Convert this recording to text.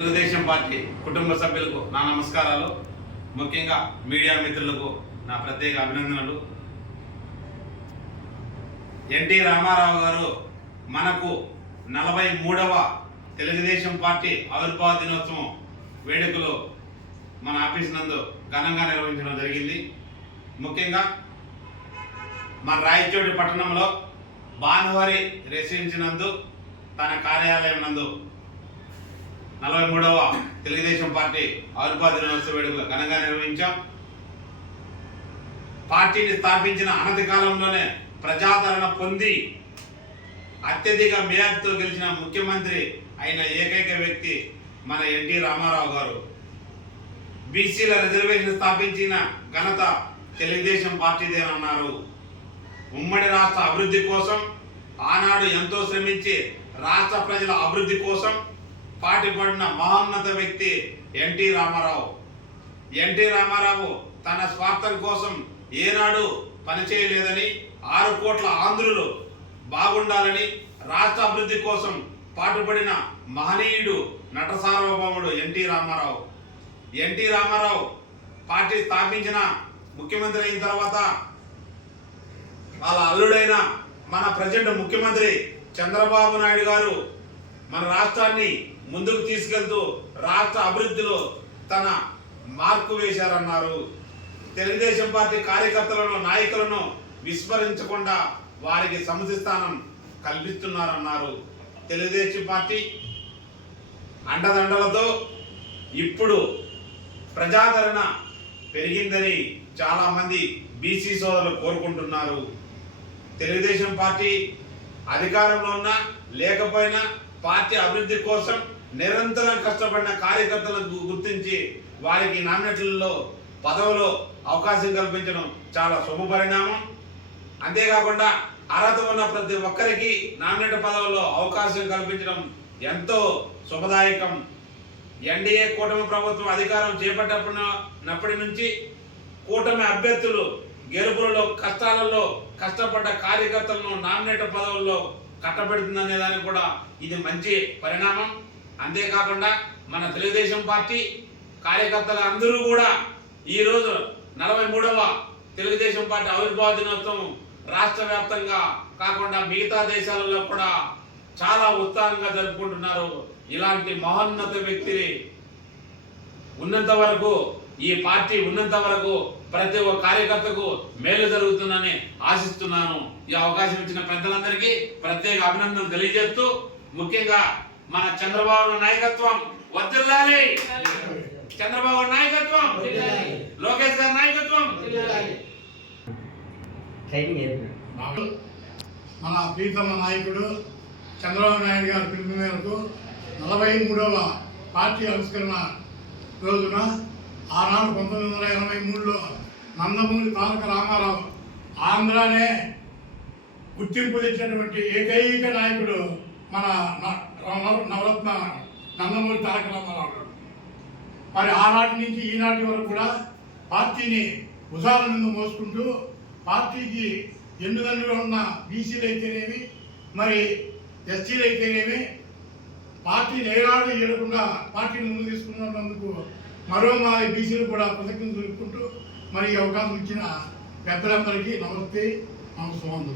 Telugu Desam party కుటుంబ సభ్యులకు నా నమస్కారాలు. ముఖ్యంగా మీడియా మిత్రులకు నా ప్రత్యేక అభినందనలు. ఎన్టీ రామారావు గారు మనకు నలభై మూడవ తెలుగుదేశం పార్టీ ఆవిర్భావ దినోత్సవం వేడుకలు మన ఆఫీస్ నందు ఘనంగా నిర్వహించడం జరిగింది. ముఖ్యంగా మన రాయచోటి పట్టణంలో భానువారి రెసిడెన్సీ నందు తన కార్యాలయం నందు నలభై మూడవ తెలుగుదేశం పార్టీ ఆవిర్భావ దినోత్సవ వేడుకలు ఘనంగా నిర్వహించాం. పార్టీని స్థాపించిన అనతి కాలంలోనే ప్రజాదరణ పొంది అత్యధిక మేయర్తో గెలిచిన ముఖ్యమంత్రి అయిన ఏకైక వ్యక్తి మన ఎన్టీ రామారావు గారు. బీసీల రిజర్వేషన్ స్థాపించిన ఘనత తెలుగుదేశం పార్టీదేనన్నారు ఉమ్మడి రాష్ట్ర అభివృద్ధి కోసం ఆనాడు ఎంతో శ్రమించి రాష్ట్ర ప్రజల అభివృద్ధి కోసం పాటిపడిన మహోన్నత వ్యక్తి ఎన్టీ రామారావు. ఎన్టీ రామారావు తన స్వార్థం కోసం ఏనాడు పనిచేయలేదని ఆరు కోట్ల ఆంధ్రులు బాగుండాలని రాష్ట్ర అభివృద్ధి కోసం పాటుపడిన మహనీయుడు నట సార్వభౌముడు NT Rama Rao. NT Rama Rao party స్థాపించిన ముఖ్యమంత్రి అయిన తర్వాత వాళ్ళ అల్లుడైన మన ప్రజెంట్ ముఖ్యమంత్రి చంద్రబాబు నాయుడు గారు మన రాష్ట్రాన్ని ముందుకు తీసుకెళ్తూ రాష్ట్ర అభివృద్ధిలో తన మార్కు వేశారన్నారు. తెలుగుదేశం పార్టీ కార్యకర్తలను నాయకులను విస్మరించకుండా వారికి సముచిత స్థానం కల్పిస్తున్నారన్నారు. తెలుగుదేశం పార్టీ అండదండలతో ఇప్పుడు ప్రజాదరణ పెరిగిందని చాలామంది బీసీ సోదరులు కోరుకుంటున్నారు. తెలుగుదేశం పార్టీ అధికారంలో ఉన్నా లేకపోయినా పార్టీ అభివృద్ధి కోసం నిరంతరం కష్టపడిన కార్యకర్తలను గుర్తించి వారికి నాణ్యతలలో పదవిలో అవకాశం కల్పించడం చాలా శుభ పరిణామం. అంతేకాకుండా అర్హత ఉన్న ప్రతి ఒక్కరికి నాణ్యత పదవుల్లో అవకాశం కల్పించడం ఎంతో శుభదాయకం. ఎన్డీఏ కూటమి ప్రభుత్వం అధికారం చేపట్టినప్పటి నుంచి కూటమి అభ్యర్థులు గెలుపులలో కష్టాలలో కష్టపడ్డ కార్యకర్తలను నామినేట్ పదవుల్లో కట్టబెడుతుందనే దానికి కూడా ఇది మంచి పరిణామం. అంతేకాకుండా మన తెలుగుదేశం పార్టీ కార్యకర్తలు అందరూ కూడా ఈరోజు నలభై మూడవ తెలుగుదేశం పార్టీ ఆవిర్భావ దినోత్సవం రాష్ట్ర వ్యాప్తంగా కాకుండా మిగతా దేశాలలో కూడా చాలా ఉత్సాహంగా జరుపుకుంటున్నారు. ఇలాంటి మహోన్నత వ్యక్తిని ఉన్నంత వరకు ఈ పార్టీ ఉన్నంత వరకు ప్రతి ఒక్క కార్యకర్తకు మేలు జరుగుతుందని ఆశిస్తున్నాను. ఈ అవకాశం ఇచ్చిన పెద్దలందరికీ ప్రత్యేక అభినందనలు తెలియజేస్తూ ముఖ్యంగా మన చంద్రబాబు నాయకత్వం వర్ధిల్లాలి. చంద్రబాబు నాయకత్వం లోకేష్ గారి నాయకత్వం. మన ప్రీతమ నాయకుడు చంద్రబాబు నాయుడు గారి పిలుపు మేరకు నలభై మూడవ పార్టీ ఆవిష్కరణ రోజున ఆనాడు పంతొమ్మిది వందల ఎనభై మూడులో నందమూరి తారక రామారావు ఆంధ్రానే గుర్తింపు తెచ్చినటువంటి ఏకైక నాయకుడు మన న- నవరత్న నందమూరి తారక రామారావు. మరి ఆనాటి నుంచి ఈనాటి వరకు కూడా పార్టీని భుజాల మీద మోసుకుంటూ పార్టీకి ఎన్నుదన్నుగా ఉన్న బీసీలు అయితేనేమి మరి ఎస్సీలు అయితేనేమి పార్టీని ఏనాడు ఏడకుండా పార్టీని ముందు తీసుకున్నందుకు మరో మా బీసీలు కూడా కృతజ్ఞతలు తెలుపుకుంటూ మరి ఈ అవకాశం ఇచ్చిన పెద్దలందరికీ నమస్తే నమస్కారం.